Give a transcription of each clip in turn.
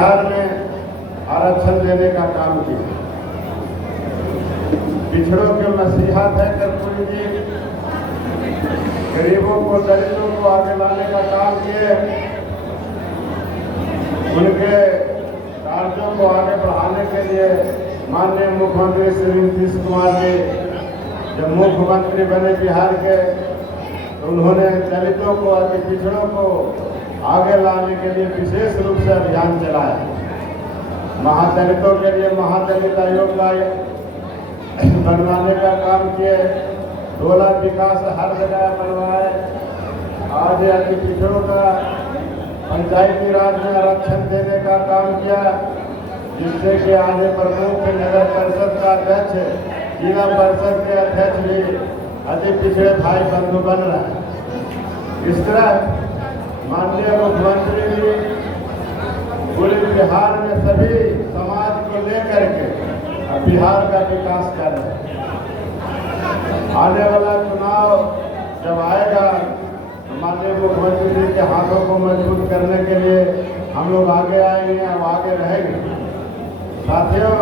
बिहार में आरक्षण देने का काम किया। पिछड़ों के मसीहा थे कर्पूरी जी, गरीबों को दलितों को आगे लाने का काम किए। उनके कार्यों को आगे बढ़ाने के लिए माननीय मुख्यमंत्री श्री नीतीश कुमार जी जब मुख्यमंत्री बने बिहार के, तो उन्होंने दलितों को आगे पिछड़ों को आगे लाने के लिए विशेष रूप से अभियान चलाया। महादलितों के लिए महादलित आयोग का बनवाने का काम किए। 12 विकास हर जगह बनवाए। आज अति पिछड़ों का पंचायती राज में आरक्षण देने का काम किया, जिससे कि आज प्रमुख नगर परिषद का अध्यक्ष, जिला परिषद के अध्यक्ष भी अति पिछड़े भाई बंधु बन रहे हैं। इस तरह माननीय मुख्यमंत्री जी पूरे बिहार में सभी समाज को लेकर के बिहार का विकास कर रहे हैं। आने वाला चुनाव जब आएगा तो माननीय मुख्यमंत्री जी के हाथों को मजबूत करने के लिए हम लोग आगे आएंगे और आगे रहेंगे। साथियों,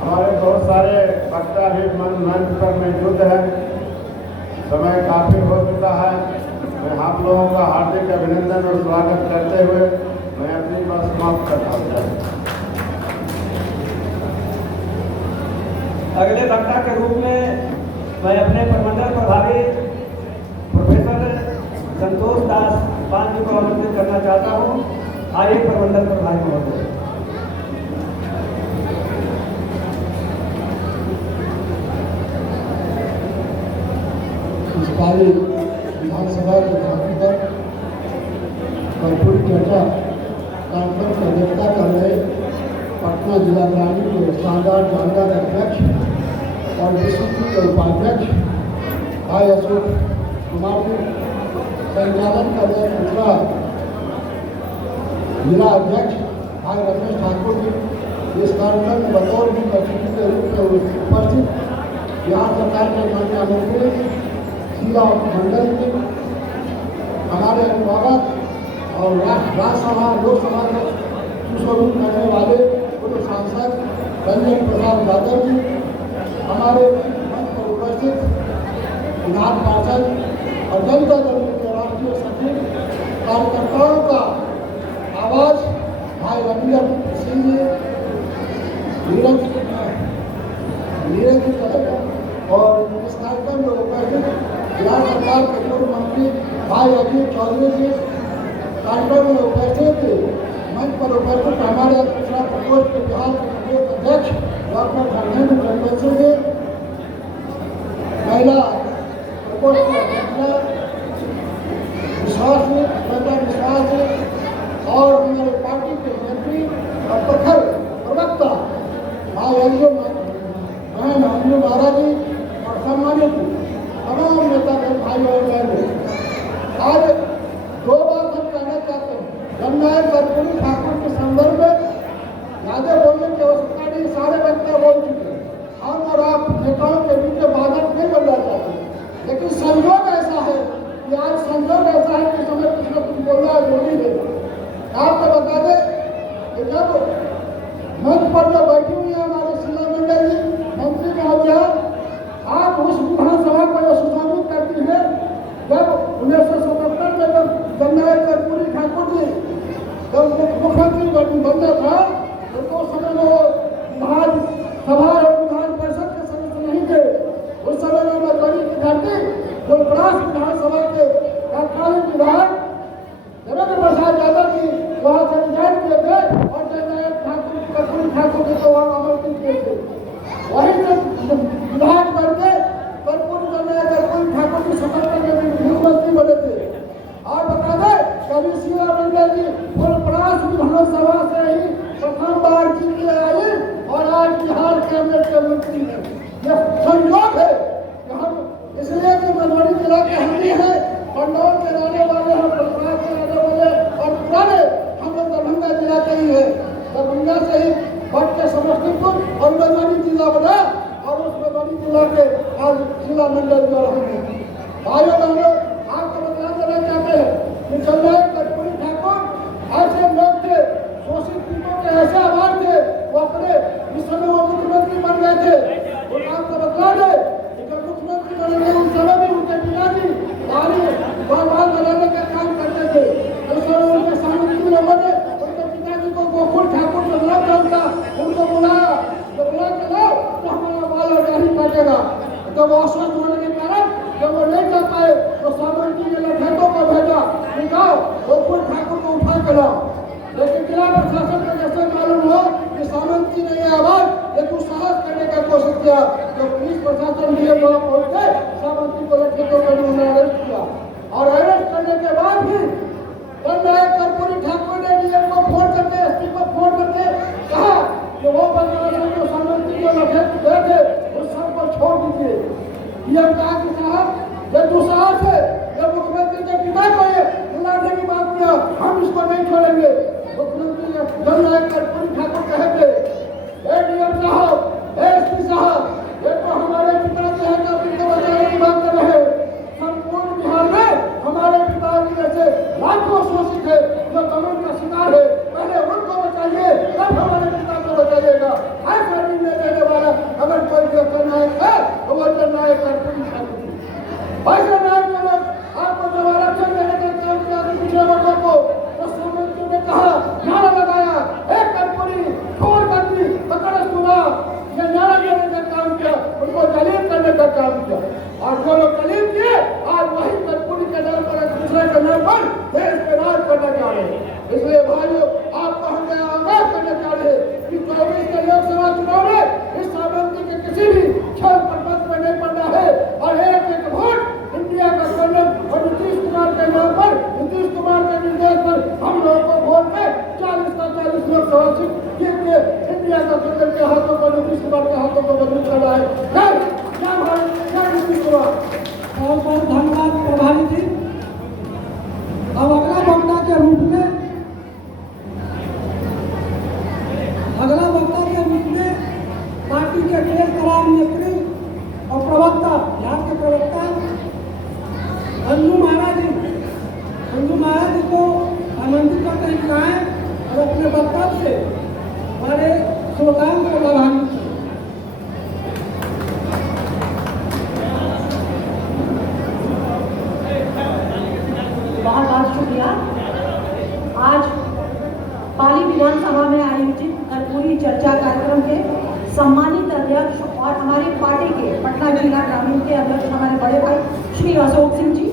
हमारे बहुत सारे वक्ता भी मंच पर मौजूद हैं। समय काफी हो चुका है। मैं आप लोगों का हार्दिक अभिनंदन और स्वागत करते हुए मैं अपनी बात समाप्त करता हूँ। अगले वक्ता के रूप में मैं अपने प्रमंडल प्रभारी प्रोफेसर संतोष दास पान जी को आमंत्रित करना चाहता हूँ। आइए प्रमंडल प्रभारी महोदय। इस बारी विधानसभा के काफी पर भरपूर चर्चा कार्यक्रम की अध्यक्षता कर रहे पटना जिला ग्रामीण के शानदार जानदार अध्यक्ष और विश्व के उपाध्यक्ष भाई अशोक कुमार जी, संचालन कर रहे दूसरा जिला अध्यक्ष भाई रमेश ठाकुर जी, इस कार्यक्रम में बतौर भी अतिथि के रूप में उपस्थित बिहार सरकार के माननीय मंत्री जिला मंडल के हमारे अभिभावक और राज्यसभा लोकसभा में सुशोभित करने वाले पूर्व सांसद रंजन प्रसाद यादव जी, हमारे मंच पर उपस्थित विधान पार्षद और जनता दल के राष्ट्रीय सचिव कार्यकर्ताओं का आवाज भाई रविंदर सिंह जी, नीरज और इस कार्यक्रम में उपस्थित बिहार सरकार के पूर्व मंत्री भाई अजीत चौधरी जी, कार्यक्रम में उपस्थित मंच पर उपस्थित हमारे दूसरा प्रकोष्ठ के बिहार के प्रदेश अध्यक्ष डॉक्टर धर्मेंद्र रघुवंशी जी, महिला प्रकोष्ठ के अध्यक्ष विश्वास जी और हमारे पार्टी के मंत्री और प्रखर प्रवक्ता भाई अंजुम बहन अंजुम महाराज जी और सम्मानित तमाम नेता भाई और बहनों, आज 2 बात हम कहना चाहते हैं। जब मैं कर्पूरी ठाकुर के संदर्भ में ज्यादा बोलने की आवश्यकता नहीं, सारे वक्ता बोल चुके हैं। हम और आप नेताओं के बीच में बाधक नहीं बनना चाहते, लेकिन संयोग ऐसा है कि आज संयोग ऐसा है कि समय कुछ न कुछ बोलना जरूरी है। आपको बता दें कि जब मंच पर जो बैठी हुई है हमारे शिला मंडल जी मंत्री महोदया, आप उस विधानसभा को जो सुशोभित करती है, जब 1977 में जब जननायक कर्पूरी ठाकुर जी जब मुख्यमंत्री बनता था, तो उस समय में वो विधानसभा और विधान परिषद के सदस्य नहीं थे। उस समय में मैं बड़ी विद्यार्थी जो प्रास विधानसभा के तत्कालीन विधायक देवेंद्र प्रसाद यादव जी वहाँ से रिजाइन किए थे और जननायक कर्पूरी ठाकुर जी को वहाँ आमंत्रित किए थे। वही से विधायक करके कर्पूरी जननायक कर्पूरी ठाकुर जी स्वतंत्र में मुख्यमंत्री बने थे। और बता दें कभी शिला मंडल जी फुलपरास विधानसभा से ही प्रथम बार जीत के आई और आज बिहार कैबिनेट के मंत्री है। यह संयोग है कि हम इसलिए कि मधुबनी जिला के हम ही हैं, पंडौल के रहने वाले हैं, फुलपरास के रहने वाले और पुराने हम लोग दरभंगा जिला के ही है। दरभंगा से ही बढ़ के समस्तीपुर और मधुबनी जिला बना और उस मधुबनी जिला के आज जिला मंडल जो है। भाइयों बहनों, आपको बता देना चाहते हैं कि जननायक कर्पूरी ठाकुर ऐसे लोग थे गए थे वो काम को बदला दे। जब मुख्यमंत्री बने थे उन समय भी उनके पिताजी बाल बनाने का काम करते थे। उस समय उनके सामने लोगों ने उनके पिताजी को गोकुल ठाकुर का नाम जानता, उनको बुलाया तो बुला के लाओ तो हमारा बाल और दाढ़ी काटेगा। तो वो अस्वस्थ होने के कारण जब वो नहीं कर पाए तो सामंती ने लठेतों को भेजा, निकाल गोकुल ठाकुर को उठा के लाओ। लेकिन जिला प्रशासन को जैसे मालूम हुआ कि सामंती ने यह आवाज एक दुस्साहस करने का कोशिश किया, तो पुलिस प्रशासन भी वहां पहुंचे, सामंती को लठेतों को उन्होंने अरेस्ट किया। और अरेस्ट करने के बाद भी जननायक कर्पूरी ठाकुर ने डीएम को फोन करके, एसपी को फोन करके कहा कि वो बदमाश जो सामंती को लठेत गए थे उस सबको छोड़ दीजिए। डीएम कहा कि साहब ये दुस्साहस है, जब मुख्यमंत्री के पिता को ये बुलाने की बात किया हम इसको नहीं छोड़ेंगे। मुख्यमंत्री जननायक कर्पूरी ठाकुर कहेंगे डीएम साहब, एसपी साहब, ये तो हमारे पिता के हैं कि उनको बचाने की बात कर रहे हैं। संपूर्ण बिहार में हमारे पिता की जैसे लाखों शोषित है जो कमर का शिकार है, पहले उनको बचाइए तब हमारे पिता को बचाइएगा। ऐसा निर्णय लेने वाला अगर कोई जननायक है तो वो जननायक कर्पूरी ठाकुर। ऐसे नायक लोग आपको जब आरक्षण देने का काम किया पिछले वर्गों को तो सामंती ने कहा, नारा लगाया, एक कर्पूरी छोड़ कर दी पकड़ सुना, ये नारा देने का काम किया, उनको दलील करने का काम किया। और जो लोग दलील किए आज वही कर्पूरी के नाम पर, एक दूसरे के नाम पर देश पे राज करना चाह रहे हैं। इसलिए भाइयों आपको हम आगाह करना चाह रहे हैं कि 24 के लोकसभा चुनाव में इस सामंती के किसी भी छल प्रपंच में नहीं पड़ना है और एक एक वोट इंडिया का कर्नल और नीतीश कुमार के नाम पर, नीतीश कुमार के निर्देश पर हम लोगों को वोट में 40 का 40 लोकसभा सीट जीत के इंडिया का कर्नल के हाथों को, नीतीश कुमार के हाथों को मजबूत करना है। क्या नीतीश कुमार। बहुत बहुत धन्यवाद प्रभारी जी। अब अगला वक्ता के रूप में पार्टी के केस करार नेत्री और प्रवक्ता, बिहार के प्रवक्ता अंजू महाराज जी को आमंत्रित करते हैं कि आए और अपने वक्तव्य से हमारे श्रोताओं को लाभान्वित करें। बहुत बहुत शुक्रिया। आज पाली विधानसभा में आयोजित कर्पूरी चर्चा कार्यक्रम के सम्मानित अध्यक्ष और हमारी पार्टी के पटना जिला ग्रामीण के अध्यक्ष हमारे बड़े भाई श्री अशोक सिंह जी,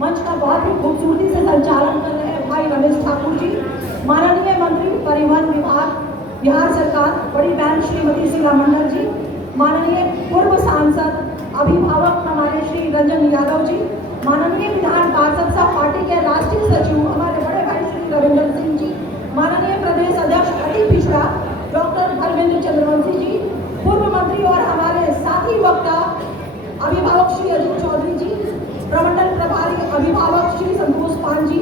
मंच का बहुत ही खूबसूरती से संचालन कर रहे हैं भाई रमेश ठाकुर जी, माननीय मंत्री परिवहन विभाग बिहार सरकार बड़ी बहन श्रीमती शीला मंडल जी, माननीय पूर्व सांसद अभिभावक हमारे श्री रंजन यादव जी, माननीय विधान पार्षद सह पार्टी के राष्ट्रीय सचिव हमारे बड़े भाई श्री रविंद्र सिंह जी, माननीय प्रदेश अध्यक्ष अति पिछड़ा डॉक्टर धर्मेंद्र चंद्रवंशी जी, पूर्व मंत्री और हमारे साथी वक्ता अभिभावक श्री अजीत चौधरी जी, प्रमंडल प्रभारी अभिभावक श्री संतोष पान जी,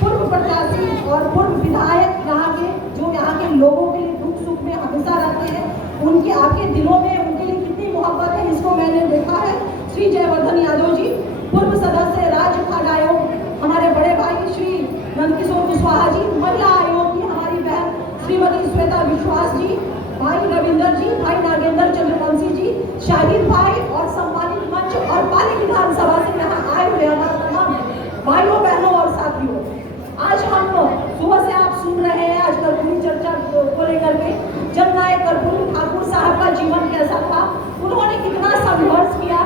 पूर्व प्रत्याशी और पूर्व विधायक यहाँ के जो यहाँ के लोगों के लिए दुख सुख में हमेशा रहते हैं, उनके आपके दिलों में उनके लिए कितनी मोहब्बत है इसको मैंने देखा है, श्री जयवर्धन यादव जी, पूर्व सदस्य राज्य खाद्य आयोग हमारे बड़े भाई श्री नंदकिशोर कुशवाहा जी, महिला आयोग की हमारी बहन श्रीमती श्वेता विश्वास जी, भाई रविंदर जी, भाई नागेंद्र चंद्रवंशी जी, शाहिद भाई और सम्मानित मंच और पाली विधानसभा से यहाँ आए हुए हमारे तमाम भाइयों बहनों और साथियों, आज हम सुबह से आप सुन रहे हैं आज कर्पूरी चर्चा को लेकर के जननायक कर्पूरी ठाकुर साहब का जीवन कैसा था, उन्होंने कितना संघर्ष किया,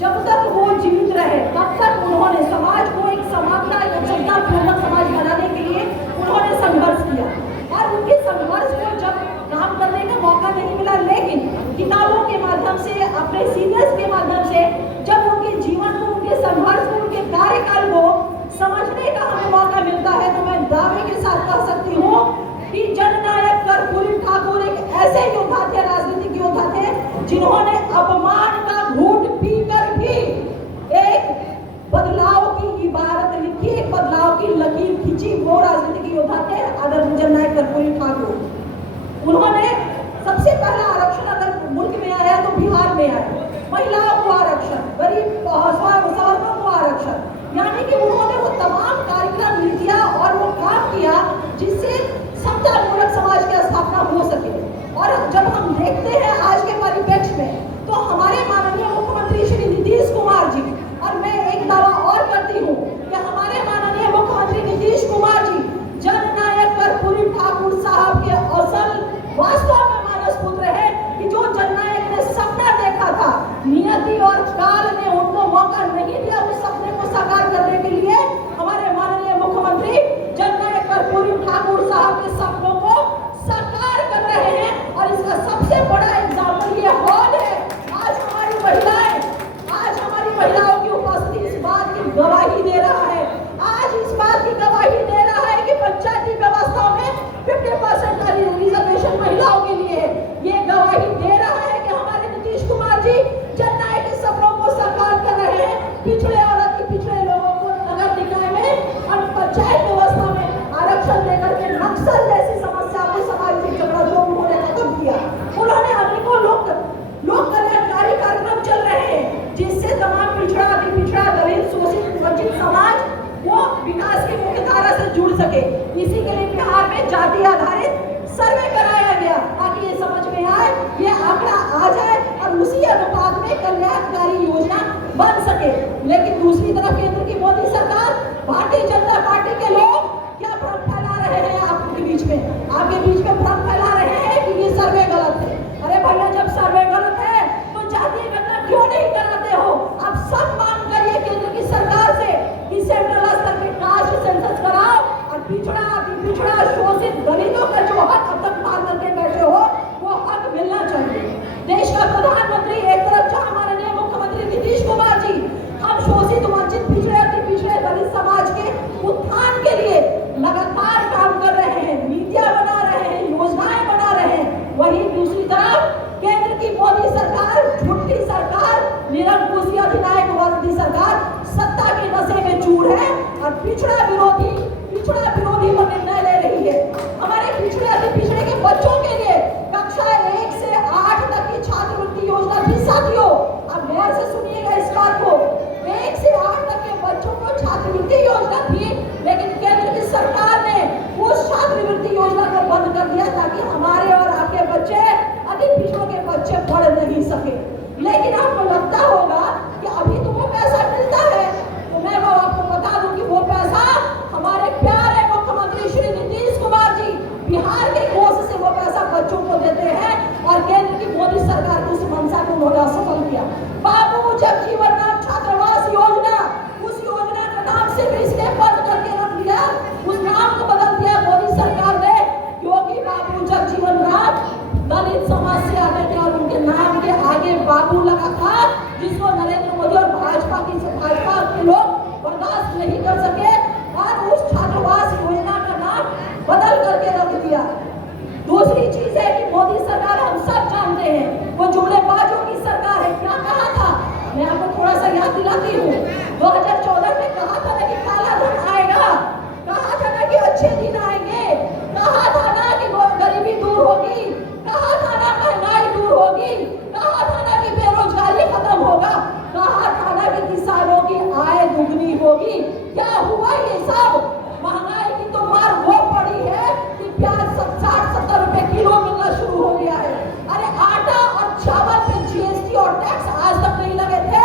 जब तक वो जीवित रहे तब तक उन्होंने समाज को एक समानता पूर्ण समाज बनाने के लिए उन्होंने संघर्ष किया और उनके संघर्ष को जब काम करने का मौका नहीं मिला, लेकिन किताबों के माध्यम से अपने सीनियर्स के माध्यम से जब उनके जीवन को, उनके संघर्ष को, उनके कार्यकाल को समझने का हमें मौका मिलता है तो मैं दावे के साथ कह सकती हूँ कि जननायक कर्पूरी ठाकुर एक ऐसे योद्धा थे, राजनीतिक योद्धा थे जिन्होंने अपमान का घूंट पीकर भी एक बदलाव की इबारत लिखी, एक बदलाव की लकीर खींची, वो राजनीतिक योद्धा थे आदरणीय जननायक कर्पूरी ठाकुर। उन्होंने सबसे पहला आरक्षण अगर मुल्क में आया तो बिहार में आया, महिलाओं को आरक्षण, गरीब सवर्णों को आरक्षण, यानी कि उन्होंने वो तमाम कार्यक्रम नीतियां और वो काम किया जिससे समतामूलक समाज की स्थापना हो सके। और जब हम देखते हैं आज के परिप्रेक्ष्य में ये आंकड़ा आ जाए और उसी अनुपात में कल्याणकारी योजना बन सके। लेकिन दूसरी तरफ केंद्र की मोदी सरकार, भारतीय जनता पार्टी के लोग क्या भ्रम फैला रहे हैं आपके बीच में, आपके बीच में भ्रम फैला रहे हैं कि ये सर्वे गलत है। अरे भैया, जब सर्वे गलत है तो जातीय गणना क्यों नहीं कराते हो? आप सब मांग करिए केंद्र की सरकार से कि सेंट्रल स्तर पे कास्ट सेंसस कराओ और पिछड़ा, अति पिछड़ा, शोषित दलितों का जो हक अब तक मार करके बैठे हो वो हक मिलना चाहिए। देश का प्रधानमंत्री एक तरफ जहां माननीय मुख्यमंत्री नीतीश कुमार जी हम शोषित, वंचित, पिछड़े, अति पिछड़े दलित समाज के उत्थान के लिए लगातार काम कर रहे हैं, नीतियां बना रहे हैं, योजनाएं बना रहे हैं, वहीं दूसरी तरफ केंद्र की मोदी सरकार, झूठी सरकार, निरंकुशी अधिनायकवादी सरकार सत्ता के नशे में चूर है और पिछड़ा विरोधी पर निर्णय ले रही है। हमारे पिछड़े, अति पिछड़े के बच्चों के लिए कक्षा 1 से 8 तक की छात्रवृत्ति योजना थी साथियों। अब गौर से सुनिएगा इस बात को, 1 से 8 तक के बच्चों को छात्रवृत्ति योजना थी, लेकिन केंद्र की सरकार ने उस छात्रवृत्ति योजना को बंद कर दिया ताकि हमारे और आपके बच्चे, अति पिछड़ों के बच्चे पढ़ नहीं सके। लेकिन आपको लगता होगा कि अभी तो वो पैसा मिलता है, तो मैं वो आपको बता दूं कि वो पैसा हमारे प्यारे मुख्यमंत्री श्री नीतीश कुमार जी बिहार के कोष से वो पैसा बच्चों को देते हैं और केंद्र की मोदी सरकार की उस मंशा को उन्होंने असफल किया। बाबू जगजीवन राम छात्रावास योजना, उस योजना का नाम सिर्फ इसलिए बंद करके रख दिया, उस नाम को बदल दिया मोदी सरकार ने, क्योंकि बाबू जगजीवन राम दलित समाज से आते थे और उनके नाम के आगे बाबू लगा था, जिसको नरेंद्र मोदी और भाजपा के लोग बर्दाश्त नहीं कर सके और उस छात्रावास योजना का नाम बदल करके रख दिया। दूसरी चीज है कि मोदी सरकार, हम सब जानते हैं, वो जुमलेबाजों की सरकार है। क्या कहा था, मैं आपको थोड़ा सा याद दिलाती हूँ। 2014 में कहा था ना कि काला धन आएगा, कहा था ना कि अच्छे दिन आएंगे, कहा था ना कि गरीबी दूर होगी, कहा था ना महंगाई दूर होगी, कहा था ना कि बेरोजगारी खत्म होगा, कहा था ना कि किसानों की आय दुगनी होगी। क्या हुआ ये सब? महंगाई की तो मार वो पड़ी है कि प्याज 60-70 रुपए किलो मिलना शुरू हो गया है। अरे आटा और चावल पे जीएसटी और टैक्स आज तक नहीं लगे थे।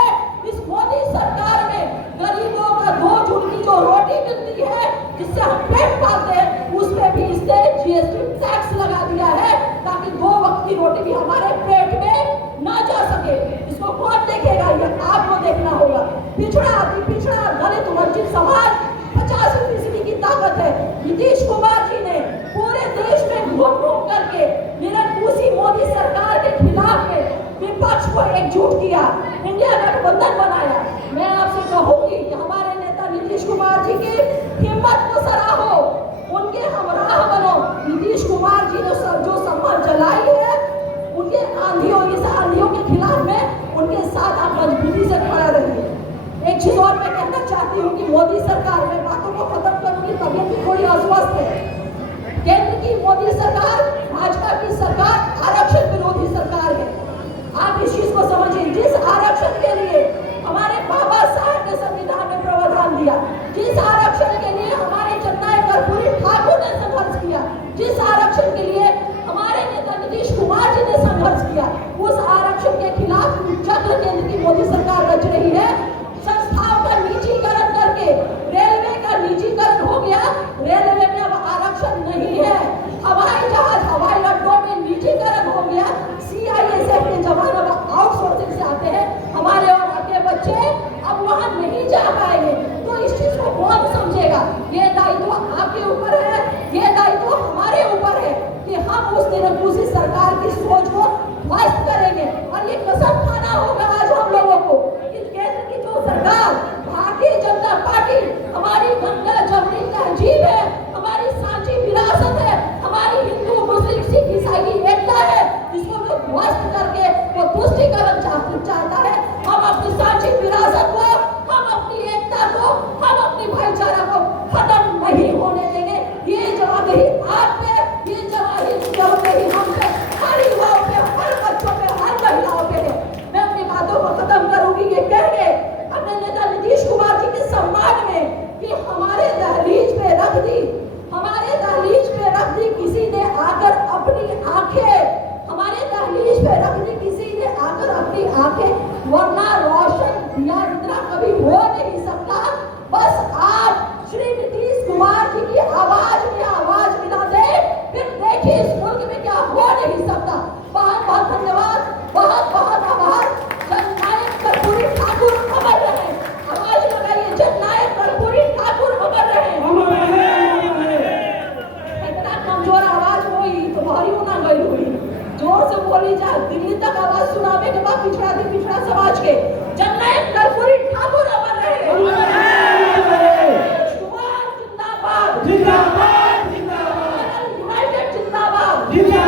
इस मोदी सरकार में गरीबों का 2 जून की जो रोटी मिलती है, जिससे हम पेट पालते हैं, उसमें भी इसने जीएसटी टैक्स लगा दिया है ताकि 2 वक्त की रोटी भी हमारे पेट में ना जा सके। इसको कौन देखेगा? ये आपको देखना होगा। पिछड़ा, अति पिछड़ा, दलित, वंचित समाज 50% की ताकत है। नीतीश कुमार जी ने पूरे देश में घूम करके निरंकुशी मोदी सरकार के खिलाफ में विपक्ष को एकजुट किया, इंडिया गठबंधन बनाया। मैं आपसे कहूंगी कि हमारे नेता नीतीश कुमार जी की हिम्मत को सराहो, उनके हमराह बनो। नीतीश कुमार जी ने जो सम्मान जलाई है, उनके आंधियों के खिलाफ में उनके साथ आप मजबूती से खड़ा रहिए। एक चीज और मैं कहना चाहती हूँ कि मोदी सरकार, में बातों को खत्म करूंगी, तबियत भी थोड़ी अस्वस्थ है। केंद्र की मोदी सरकार, भाजपा की सरकार आरक्षण विरोधी सरकार है। आप इस चीज को समझिए। जिस आरक्षण के लिए हमारे बाबा साहब ने संविधान में प्रावधान दिया, जिस आरक्षण के लिए हमारे जननायक कर्पूरी ठाकुर ने संघर्ष किया, जिस आरक्षण के लिए हमारे नेता नीतीश कुमार जी ने संघर्ष किया, उस आरक्षण के खिलाफ चक्र केंद्र की मोदी सरकार रच रही है। संस्थाओं का निजीकरण करके रेलवे का निजीकरण हो गया, रेलवे में अब आरक्षण नहीं है। हवाई जहाज, हवाई अड्डों में निजीकरण हो गया, सीआईएसएफ के जवान अब आउटसोर्सिंग से आते हैं, हमारे और आपके बच्चे अब वहां नहीं जा पाएंगे। तो इस चीज को कौन समझेगा? ये दायित्व आपके ऊपर है, ये दायित्व हमारे ऊपर है कि हम उस निरंकुशी सरकार की सोच को ध्वस्त करेंगे। और ये कसम खाना होगा आज हम लोगों को कि केंद्र की जो सरकार, भारतीय जनता पार्टी, हमारी गंगा जमुनी तहजीब है, हमारी सांची विरासत है, हमारी हिंदू, मुस्लिम, सिख, ईसाई की एकता है, जिसको वो ध्वस्त करके वो तुष्टीकरण चाहता है। हम अपनी सांची विरासत को, हम अपनी एकता को, हम अपनी भाईचारा को खत्म नहीं होने देंगे। ये जवाबदेही आप पे, ये जवाबदेही हम पे, हर युवाओं पे, हर बच्चों पे, हर महिलाओं पे है। मैं अपनी बातों को देखिए इस मुल्क में क्या हो नहीं सकता। बहुत बहुत धन्यवाद, बहुत बहुत आभार। जननायक कर्पूरी ठाकुर अमर रहे। आवाज लगाइए, जननायक कर्पूरी ठाकुर अमर रहे। इतना कमजोर आवाज हुई तो भारी होना गई हुई, जोर से बोली जा। दिल्ली तक आवाज सुनावे के बाद पिछड़ा समाज के जननायक कर्पूरी ठाकुर अमर रहे। जिंदाबाद जिंदाबाद जिंदाबाद, यूनाइटेड जिंदाबाद जिंदाबाद।